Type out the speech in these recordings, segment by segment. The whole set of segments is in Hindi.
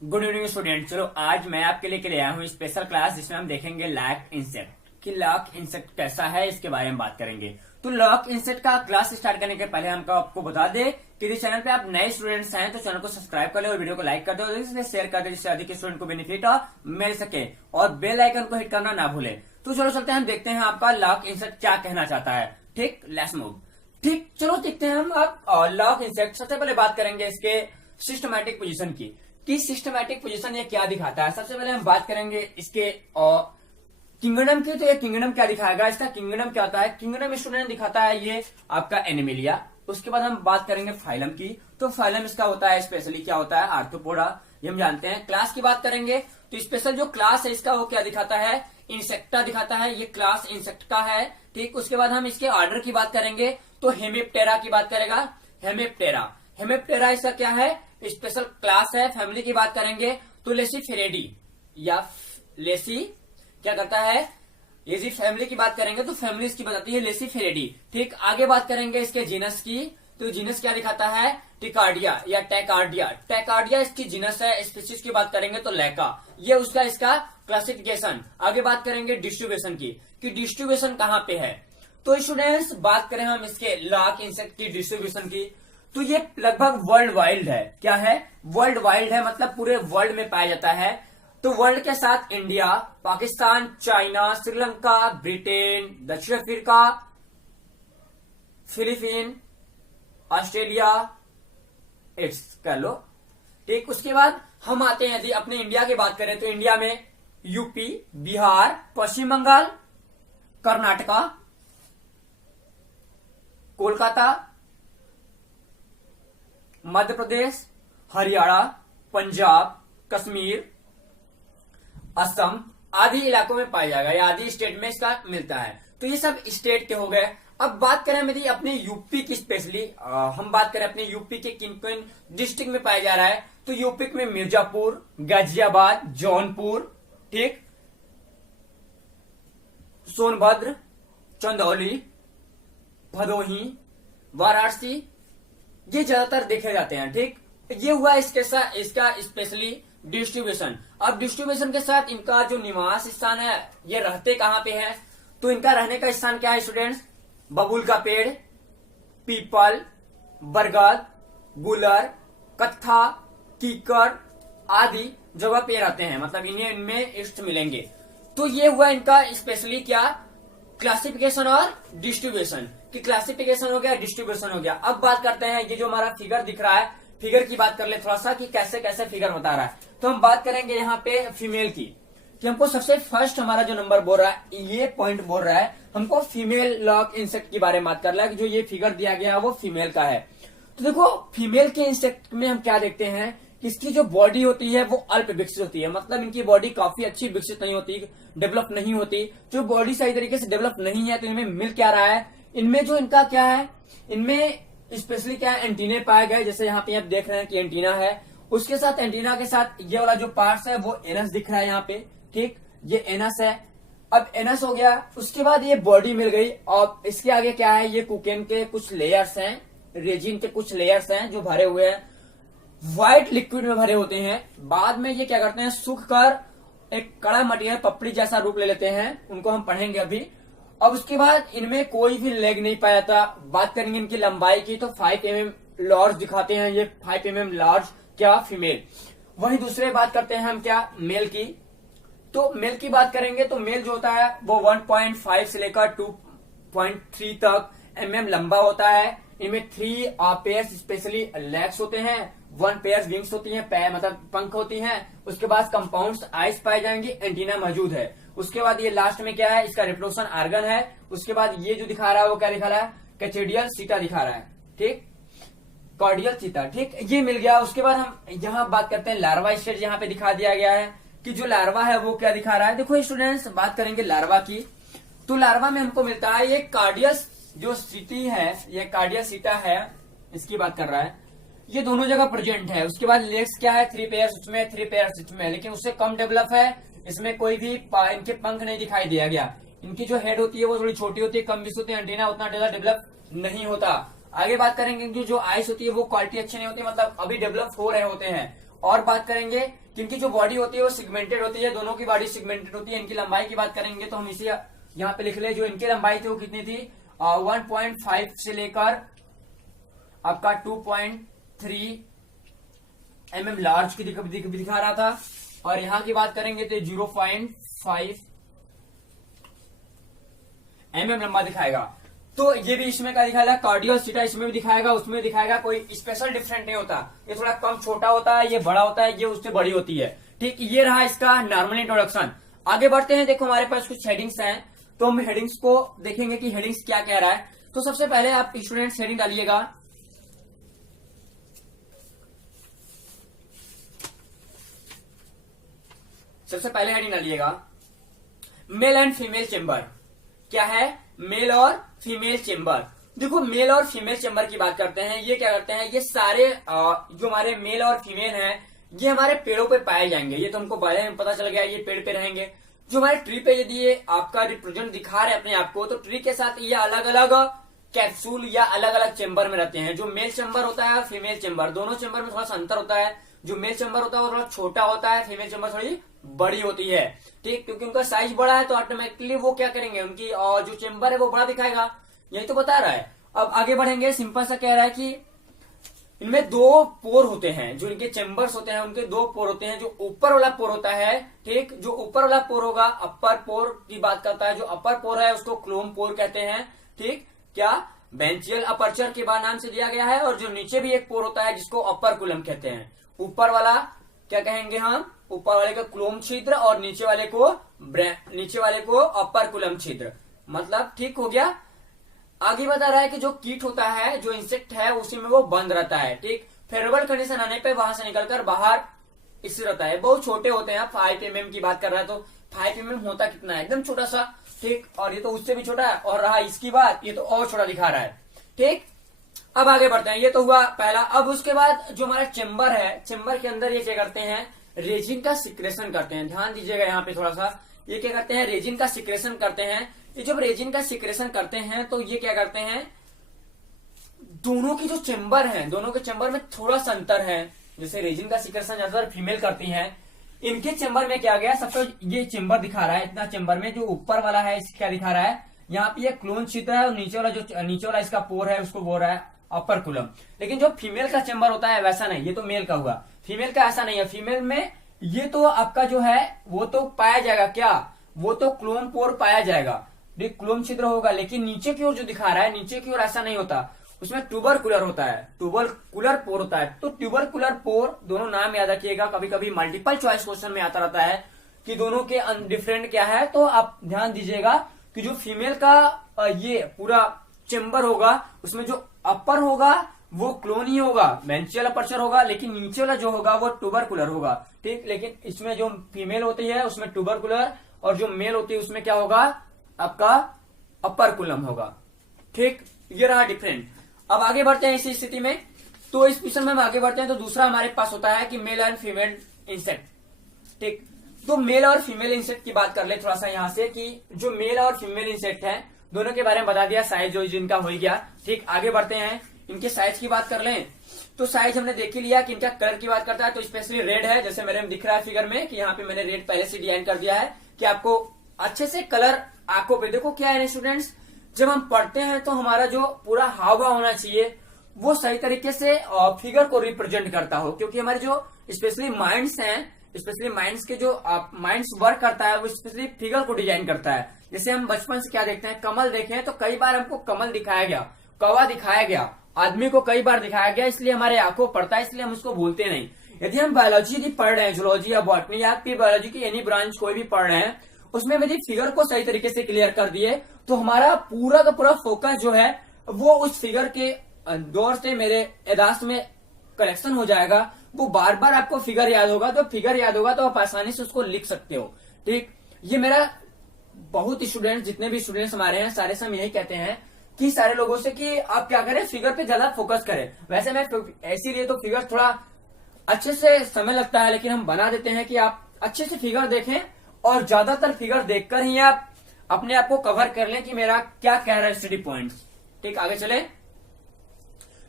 Good evening student. चलो आज मैं आपके लिए आया हूँ स्पेशल क्लास जिसमें हम देखेंगे लॉक इंसेक्ट कि लॉक इंसेक्ट कैसा है, इसके बारे में बात करेंगे। तो लॉक इंसेक्ट का क्लास स्टार्ट करने के पहले हमको आपको बता दे कि इस चैनल पे आप नए स्टूडेंट्स हैं तो चैनल को सब्सक्राइब कर ले और वीडियो को लाइक कर दो और इसमें शेयर कर दे जिससे अधिक स्टूडेंट को बेनिफिट मिल सके और बेल आइकन को हिट करना ना भूले। तो चलो चलते हैं, हम देखते हैं आपका लॉक इंसेक्ट क्या कहना चाहता है। ठीक, लेट्स मूव। ठीक, चलो देखते हैं हम आप लॉक इंसेक्ट। सबसे पहले बात करेंगे इसके सिस्टमैटिक पोजीशन की कि सिस्टमैटिक पोजीशन ये क्या दिखाता है। सबसे पहले हम बात करेंगे इसके किंगडम की। तो ये किंगडम क्या दिखाएगा, इसका किंगडम क्या होता है। किंगडम स्टूडेंट दिखाता है ये आपका एनिमेलिया। उसके बाद हम बात करेंगे फाइलम की। तो फाइलम इसका होता है स्पेशली क्या होता है, आर्थ्रोपोडा, ये हम जानते हैं। क्लास की बात करेंगे तो स्पेशल जो क्लास है इसका वो क्या दिखाता है, इंसेक्टा दिखाता है। ये क्लास इंसेक्ट का है। ठीक, उसके बाद हम इसके ऑर्डर की बात करेंगे तो हेमिप्टेरा की बात करेगा। हेमिप्टेरा हेमिप्टेरा इसका क्या है, स्पेशल क्लास है। फैमिली की बात करेंगे तो लेसिफेरेडी या लेसी क्या करता है, ये जी फैमिली की बात करेंगे तो फैमिली इसकी बताती है लेसिफेरेडी। ठीक, आगे बात करेंगे इसके जीनस की। तो जीनस क्या दिखाता है, टिकार्डिया या टैकार्डिया। टैकार्डिया इसकी जीनस है। स्पीशीज की बात करेंगे तो लैका, ये उसका इसका क्लासिफिकेशन। आगे बात करेंगे डिस्ट्रीब्यूशन की कि डिस्ट्रीब्यूशन कहाँ पे है। तो स्टूडेंट्स बात करें हम इसके लॉक इंसेक्ट की डिस्ट्रीब्यूशन की तो ये लगभग वर्ल्ड वाइड है। क्या है, वर्ल्ड वाइड है, मतलब पूरे वर्ल्ड में पाया जाता है। तो वर्ल्ड के साथ India, Pakistan, China, Sri Lanka, Britain, दक्षिण अफ्रीका, फिलीपीन, ऑस्ट्रेलिया इट्स कर लो। ठीक, उसके बाद हम आते हैं यदि अपने इंडिया की बात करें तो इंडिया में यूपी, बिहार, पश्चिम बंगाल, कर्नाटका, कोलकाता, मध्य प्रदेश, हरियाणा, पंजाब, कश्मीर, असम आदि इलाकों में पाया जाएगा या आदि स्टेट में इसका मिलता है। तो ये सब स्टेट के हो गए। अब बात करें मेरी अपने यूपी की स्पेशली, हम बात करें अपने यूपी के किन किन डिस्ट्रिक्ट में पाया जा रहा है तो यूपी में मिर्जापुर, गाजियाबाद, जौनपुर, ठीक, सोनभद्र, चंदौली, भदोही, वाराणसी, ये ज्यादातर देखे जाते हैं। ठीक, ये हुआ इसका स्पेशली डिस्ट्रीब्यूशन। अब डिस्ट्रीब्यूशन के साथ इनका जो निवास स्थान है, ये रहते कहाँ पे है तो इनका रहने का स्थान क्या है स्टूडेंट्स, बबूल का पेड़, पीपल, बरगद, गुलर, कत्था, कीकर आदि जगह पे रहते हैं, मतलब इनमें इष्ट मिलेंगे। तो ये हुआ इनका स्पेशली क्या, क्लासिफिकेशन और डिस्ट्रीब्यूशन की। क्लासिफिकेशन हो गया, डिस्ट्रीब्यूशन हो गया। अब बात करते हैं ये जो हमारा फिगर दिख रहा है, फिगर की बात कर ले थोड़ा सा कि कैसे कैसे फिगर बता रहा है। तो हम बात करेंगे यहाँ पे फीमेल की कि हमको सबसे फर्स्ट हमारा जो नंबर बोल रहा है, ये पॉइंट बोल रहा है हमको फीमेल लॉक इंसेक्ट के बारे में बात कर रहा है कि जो ये फिगर दिया गया है वो फीमेल का है। तो देखो फीमेल के इंसेक्ट में हम क्या देखते हैं कि इसकी जो बॉडी होती है वो अल्प विकसित होती है, मतलब इनकी बॉडी काफी अच्छी विकसित नहीं होती, डेवलप नहीं होती। जो बॉडी सही तरीके से डेवलप नहीं है तो इनमें मिल क्या रहा है, इनमें जो इनका क्या है, इनमें स्पेशली क्या है, एंटीने पाए गए। जैसे यहाँ पे आप देख रहे हैं कि एंटीना है, उसके साथ एंटीना के साथ ये वाला जो पार्ट्स है वो एनस दिख रहा है यहाँ पे। ठीक, ये एनस है। अब एनस हो गया, उसके बाद ये बॉडी मिल गई और इसके आगे क्या है, ये कुकेन के कुछ लेयर्स हैं, रेजिन के कुछ लेयर्स हैं जो भरे हुए हैं, व्हाइट लिक्विड में भरे होते हैं। बाद में ये क्या करते हैं, सूख कर एक कड़ा मटेरियल पपड़ी जैसा रूप ले लेते हैं, उनको हम पढ़ेंगे अभी। अब उसके बाद इनमें कोई भी लेग नहीं पाया था। बात करेंगे इनकी लंबाई की तो 5 mm लार्ज दिखाते हैं, ये 5 mm लार्ज क्या फीमेल। वहीं दूसरे बात करते हैं हम क्या, मेल की। तो मेल की बात करेंगे तो मेल जो होता है वो 1.5 से लेकर 2.3 तक mm लंबा होता है। इनमें 3 पेयर्स स्पेशली लेग्स होते हैं, 1 पेयर्स विंग्स होती हैं, पैर मतलब पंख होती हैं। उसके बाद कंपाउंड्स आइज पाए जाएंगे, एंटीना मौजूद है। उसके बाद ये लास्ट में क्या है, इसका रिप्रोडक्शन आर्गन है। उसके बाद ये जो दिखा रहा है वो क्या दिखा रहा है, कैचेडियल सीटा दिखा रहा है। ठीक, कार्डियल चीता। ठीक, ये मिल गया। उसके बाद हम यहाँ बात करते हैं लार्वा स्टेज, यहाँ पे दिखा दिया गया है कि जो लार्वा है वो क्या दिखा रहा है। देखो स्टूडेंट्स बात करेंगे लार्वा की तो लार्वा में हमको मिलता है ये कार्डियल जो सीटी है, ये कार्डियल सीटा है, इसकी बात कर रहा है, ये दोनों जगह प्रेजेंट है। उसके बाद लेग्स क्या है, 3 पेयर्स उसमें, 3 पेयर्स इसमें, लेकिन उससे कम डेवलप है। इसमें कोई भी इनके पंख नहीं दिखाई दिया गया। इनकी जो हेड होती है वो थोड़ी छोटी होती है, कम विकसित होती है, एंटीना उतना ज्यादा डेवलप नहीं होता। आगे बात करेंगे कि जो आइस होती है वो क्वालिटी अच्छी नहीं होती, मतलब अभी डेवलप हो रहे होते हैं। और बात करेंगे कि इनकी जो बॉडी होती है वो सिगमेंटेड होती है, दोनों की बॉडी सिगमेंटेड होती है। इनकी लंबाई की बात करेंगे तो हम इसे यहाँ पे लिख ले, जो इनकी लंबाई थी वो कितनी थी 1.5 से लेकर आपका 2.3 mm लार्ज की दिखा रहा था, और यहाँ की बात करेंगे तो 0.5 mm लंबा दिखाएगा। तो ये भी इसमें क्या दिखाएगा, कार्डियल सीटा इसमें भी दिखाएगा, उसमें दिखाएगा, कोई स्पेशल डिफरेंट नहीं होता। ये थोड़ा कम छोटा होता है, ये बड़ा होता है, ये उससे बड़ी होती है। ठीक, ये रहा इसका नॉर्मल इंट्रोडक्शन। आगे बढ़ते हैं। देखो हमारे पास कुछ हेडिंग्स हैं, तो हम हेडिंग्स को देखेंगे कि हेडिंग्स क्या कह रहा है। तो सबसे पहले आप स्टूडेंट्स हेडिंग डालिएगा, सबसे पहले हेडिंग डालिएगा मेल एंड फीमेल चेंबर। क्या है, मेल और फीमेल चेंबर। देखो मेल और फीमेल चेंबर की बात करते हैं। ये क्या करते हैं, ये सारे जो हमारे मेल और फीमेल हैं ये हमारे पेड़ों पे पाए जाएंगे। ये तो हमको पहले में पता चल गया, ये पेड़ पे रहेंगे। जो हमारे ट्री पे यदि ये आपका रिप्रेजेंट दिखा रहे अपने आप को, तो ट्री के साथ ये अलग अलग कैप्सूल या अलग अलग चेंबर में रहते हैं। जो मेल चेंबर होता है और फीमेल चेंबर, दोनों चेंबर में थोड़ा सा अंतर होता है। जो मेल चेंबर होता है वो थोड़ा छोटा होता है, फीमेल चेंबर थोड़ी बड़ी होती है। ठीक, क्योंकि उनका साइज बड़ा है तो ऑटोमेटिकली वो क्या करेंगे, उनकी जो चेंबर है वो बड़ा दिखाएगा। यही तो बता रहा है। अब आगे बढ़ेंगे। सिंपल सा कह रहा है कि इनमें दो पोर होते हैं, जो इनके चेंबर्स होते हैं उनके दो पोर होते हैं। जो ऊपर वाला पोर होता है, ठीक, जो ऊपर वाला पोर होगा अपर पोर की बात करता है। जो अपर पोर है उसको क्लोम पोर कहते हैं। ठीक, क्या बेंचियल अपर्चर के बाद नाम से दिया गया है। और जो नीचे भी एक पोर होता है जिसको अपर कुलम कहते हैं। ऊपर वाला क्या कहेंगे हम, ऊपर वाले को क्लोम छिद्र और नीचे वाले को अपर कुलम छिद्र, मतलब ठीक हो गया। आगे बता रहा है कि जो कीट होता है, जो इंसेक्ट है, उसी में वो बंद रहता है। ठीक, फेवरेबल कंडीशन आने पे वहां से निकलकर बाहर इससे रहता है। बहुत छोटे होते हैं, 5 mm की बात कर रहा है तो 5 mm होता कितना है, एकदम छोटा सा। ठीक, और ये तो उससे भी छोटा है। और रहा इसकी बात, ये तो और छोटा दिखा रहा है। ठीक, अब आगे बढ़ते हैं। ये तो हुआ पहला। अब उसके बाद जो हमारा चेंबर है, चेंबर के अंदर ये क्या करते हैं, रेजिन का सिक्रेशन करते हैं। ध्यान दीजिएगा यहाँ पे थोड़ा सा, ये क्या करते हैं, रेजिन का सिक्रेशन करते हैं। ये जब रेजिन का सिक्रेशन करते हैं तो ये क्या करते हैं, दोनों की जो चेंबर है, दोनों के चेंबर में थोड़ा सा अंतर है। जैसे रेजिन का सिक्रेशन ज्यादातर फीमेल करती हैं, इनके चेंबर में क्या गया, सबसे ये चेंबर दिखा रहा है। इतना चेंबर में जो ऊपर वाला है क्या दिखा रहा है, यहाँ पे ये क्लोन छिद्र है और नीचे वाला इसका पोर है उसको बोल रहा है अपर कुलम। लेकिन जो फीमेल का चेंबर होता है वैसा नहीं, ये तो मेल का हुआ। फीमेल का ऐसा नहीं है। फीमेल में ये तो आपका जो है वो तो पाया जाएगा, क्या, वो तो क्लोन पोर पाया जाएगा, क्लोन छिद्र होगा। लेकिन नीचे की ओर जो दिखा रहा है, नीचे की ओर ऐसा नहीं होता, उसमें ट्यूबरकुलर होता है, ट्यूबरकुलर पोर होता है। तो ट्यूबरकुलर पोर, दोनों नाम याद रखिएगा, कभी कभी मल्टीपल चॉइस क्वेश्चन में आता रहता है कि दोनों के डिफरेंट क्या है। तो आप ध्यान दीजिएगा कि जो फीमेल का ये पूरा चेंबर होगा उसमें जो अपर होगा वो क्लोन ही होगा, बेंचियल अपर्चर होगा, लेकिन नीचे वाला जो होगा वो ट्यूबरकुलर होगा। ठीक, लेकिन इसमें जो फीमेल होती है उसमें ट्यूबरकुलर, और जो मेल होती है उसमें क्या होगा, आपका अपर कुलम होगा। ठीक, ये रहा डिफरेंट। अब आगे बढ़ते हैं इसी स्थिति में। तो इस क्वेश्चन में हम आगे बढ़ते हैं तो दूसरा हमारे पास होता है कि मेल एंड फीमेल इंसेक्ट। ठीक, तो मेल और फीमेल इंसेक्ट की बात कर ले थोड़ा सा यहाँ से, कि जो मेल और फीमेल इंसेक्ट है दोनों के बारे में बता दिया, साइज जो जिनका हो गया। ठीक, आगे बढ़ते हैं। इनके साइज की बात कर लें तो साइज हमने देख ही लिया कि इनका कलर की बात करता है तो स्पेशली रेड है, जैसे मेरे में दिख रहा है फिगर में कि यहाँ पे मैंने रेड पहले से डिजाइन कर दिया है कि आपको अच्छे से कलर आंखों पे। देखो क्या है स्टूडेंट्स, जब हम पढ़ते हैं तो हमारा जो पूरा हाव भाव होना चाहिए वो सही तरीके से फिगर को रिप्रेजेंट करता हो, क्योंकि हमारे जो स्पेशली माइंड्स हैं, स्पेशली माइंड्स के जो माइंड्स वर्क करता है वो स्पेशली फिगर को डिजाइन करता है। जैसे हम बचपन से क्या देखते हैं, कमल देखें तो कई बार हमको कमल दिखाया गया, कौवा दिखाया गया, आदमी को कई बार दिखाया गया, इसलिए हमारे आंखों पड़ता है, इसलिए हम उसको भूलते नहीं। यदि हम बायोलॉजी की पढ़ रहे हैं, जूलॉजी या बॉटनी या फिर बायोलॉजी की एनी ब्रांच कोई भी पढ़ रहे हैं, उसमें यदि फिगर को सही तरीके से क्लियर कर दिए तो हमारा पूरा का पूरा फोकस जो है वो उस फिगर के दौर से मेरे याददाश्त में कलेक्शन हो जाएगा। वो बार बार आपको फिगर याद होगा, तो फिगर याद होगा तो आप आसानी से उसको लिख सकते हो। ठीक, ये मेरा बहुत स्टूडेंट, जितने भी स्टूडेंट्स हमारे हैं सारे से हम यही कहते हैं कि सारे लोगों से कि आप क्या करें, फिगर पे ज्यादा फोकस करें। वैसे मैं इसीलिए तो फिगर थोड़ा अच्छे से समय लगता है, लेकिन हम बना देते हैं कि आप अच्छे से फिगर देखें और ज्यादातर फिगर देखकर ही आप अपने आप को कवर कर लें कि मेरा क्या कह रहा है स्टडी पॉइंट्स। ठीक, आगे चले।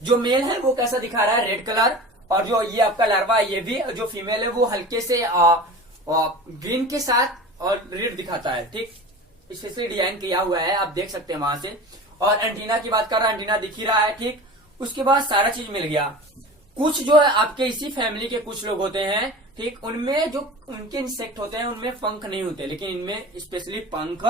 जो मेल है वो कैसा दिखा रहा है, रेड कलर, और जो ये आपका लार्वा, ये भी जो फीमेल है वो हल्के से ग्रीन के साथ और रेड दिखाता है, ठीक, स्पेशली डिजाइन किया हुआ है, आप देख सकते हैं वहां से। और एंटीना की बात कर रहा है, एंटीना दिख ही रहा है, ठीक। उसके बाद सारा चीज मिल गया। कुछ जो है आपके इसी फैमिली के कुछ लोग होते हैं, ठीक, उनमें जो उनके इंसेक्ट होते हैं उनमें पंख नहीं होते, लेकिन इनमें स्पेशली पंख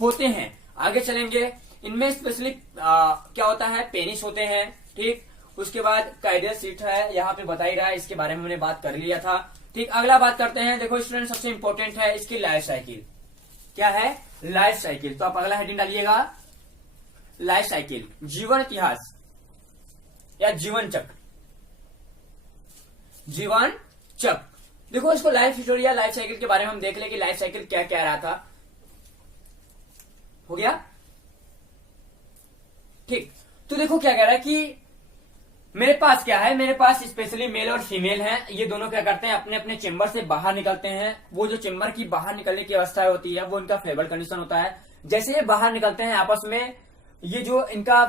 होते हैं। आगे चलेंगे, इनमें स्पेशली क्या होता है, पेनिस होते हैं, ठीक। उसके बाद काइडियल सीट है, यहाँ पे बता ही रहा है, इसके बारे में हमने बात कर लिया था, ठीक। अगला बात करते हैं, देखो स्टूडेंट सबसे इंपॉर्टेंट है इसकी लाइफ साइकिल। क्या है? Life cycle. तो आप अगला हेडिंग डालिएगा, लाइफ साइकिल, जीवन इतिहास या जीवन चक्र। जीवन चक्र, देखो इसको लाइफ स्टोरी या लाइफ साइकिल के बारे में हम देख ले कि लाइफ साइकिल क्या क्या रहा था। हो गया, ठीक। तो देखो क्या कह रहा है कि मेरे पास क्या है, मेरे पास स्पेशली मेल और फीमेल हैं, ये दोनों क्या करते हैं, अपने अपने चेंबर से बाहर निकलते हैं। वो जो चेंबर की बाहर निकलने की अवस्था होती है वो इनका फेवरेबल कंडीशन होता है। जैसे ये बाहर निकलते हैं आपस में, ये जो इनका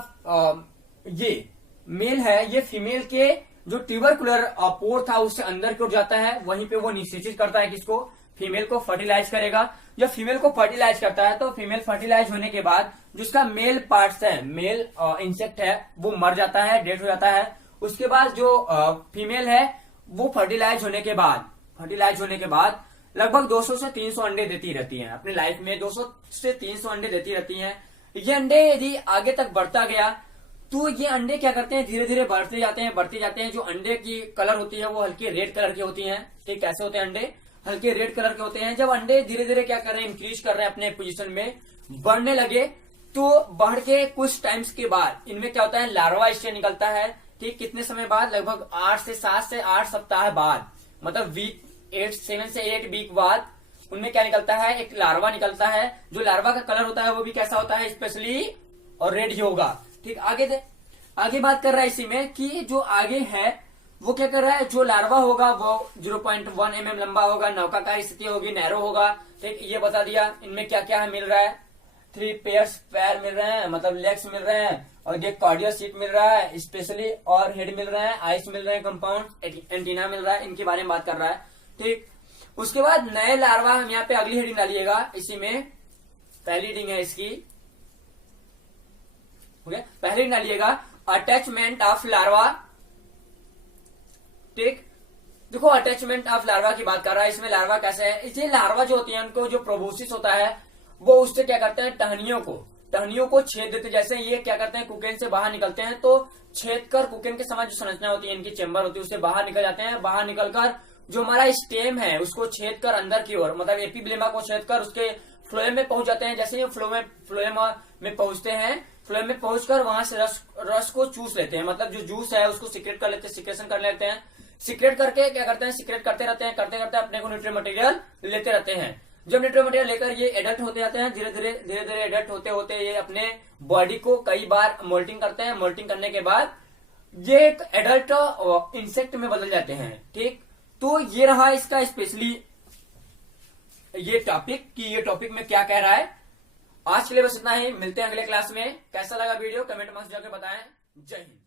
ये मेल है, ये फीमेल के जो ट्यूबरकुलर पोर था उससे अंदर की ओर जाता है, वहीं पे वो निषेचित करता है किसको, फीमेल को फर्टिलाइज करेगा। जब फीमेल को फर्टिलाइज करता है तो फीमेल फर्टिलाइज होने के बाद जिसका मेल पार्ट्स है, मेल इंसेक्ट है, वो मर जाता है, डेड हो जाता है। उसके बाद जो फीमेल है वो फर्टिलाइज होने के बाद लगभग 200 से 300 अंडे देती रहती हैं अपनी लाइफ में, 200 से 300 अंडे देती रहती हैं। ये अंडे यदि आगे तक बढ़ता गया तो ये अंडे क्या करते हैं, धीरे धीरे बढ़ते जाते हैं। जो अंडे की कलर होती है वो हल्की रेड कलर की होती है, ठीक। कैसे होते हैं अंडे, हल्के रेड कलर के होते हैं। जब अंडे धीरे धीरे क्या कर रहे हैं, इंक्रीज कर रहे हैं अपने पोजीशन में, बढ़ने लगे, तो बढ़ के कुछ टाइम्स के बाद इनमें क्या होता है, लार्वा स्टेज निकलता है, ठीक। कितने समय बाद, लगभग 7 से 8 सप्ताह बाद, मतलब 7 से 8 वीक बाद उनमें क्या निकलता है, एक लार्वा निकलता है। जो लार्वा का कलर होता है वो भी कैसा होता है, स्पेशली और रेड ही होगा, ठीक। आगे बात कर रहा है इसी में कि जो आगे है वो क्या कर रहा है, जो लार्वा होगा वो 0.1 mm लंबा होगा, नौकाकार स्थिति होगी, नैरो होगा, ठीक। ये बता दिया। इनमें क्या क्या है, मिल रहा है 3 पेयर्स पैर मिल रहे हैं, मतलब लेग्स मिल रहे हैं, और ये कार्डियल सीट मिल रहा है स्पेशली, और हेड मिल रहे हैं, आइस मिल रहे हैं, कंपाउंड एंटीना मिल रहा है। इनके बारे में बात कर रहा है, ठीक। उसके बाद नए लार्वा, हम यहाँ पे अगली हेडिंग डालिएगा, इसी में पहली हेडिंग है इसकी, पहले हेडिंग डालिएगा अटैचमेंट ऑफ लार्वा, ठीक। देखो अटैचमेंट ऑफ लार्वा की बात कर रहा है, इसमें लार्वा कैसे है, इसलिए लार्वा जो होती है उनको जो प्रोबोसिस होता है वो उससे क्या करते हैं, टहनियों को छेद देते। जैसे ये क्या करते हैं, कुकेन से बाहर निकलते हैं तो छेद कर कुकेन के समान जो संरचना होती है, इनकी चेंबर होती है, उससे बाहर निकल जाते हैं। बाहर निकलकर जो हमारा स्टेम है उसको छेद कर अंदर की ओर, मतलब एपिब्लेमा को छेद कर उसके फ्लोएम में पहुंच जाते हैं। जैसे ये फ्लोएम में पहुंचते हैं, फ्लोएम में पहुंचकर वहां से रस को चूस लेते हैं, मतलब जो जूस है उसको सिक्रेट कर लेते हैं, सिक्रेशन कर लेते हैं। सिक्रेट करके क्या करते हैं, सिक्रेट करते रहते हैं, करते करते अपने को न्यूट्रिएंट मटेरियल लेते रहते हैं। जब न्यूट्रिएंट मटेरियल लेकर ये एडल्ट होते जाते हैं, धीरे धीरे एडल्ट होते होते ये अपने बॉडी को कई बार मोल्टिंग करते हैं। मोल्टिंग करने के बाद ये एक एडल्ट इंसेक्ट में बदल जाते हैं, ठीक। तो ये रहा इसका स्पेशली ये टॉपिक कि ये टॉपिक में क्या कह रहा है। आज के लिए बस इतना ही, मिलते हैं अगले क्लास में। कैसा लगा वीडियो कमेंट बॉक्स में जाकर बताएं। जय हिंद।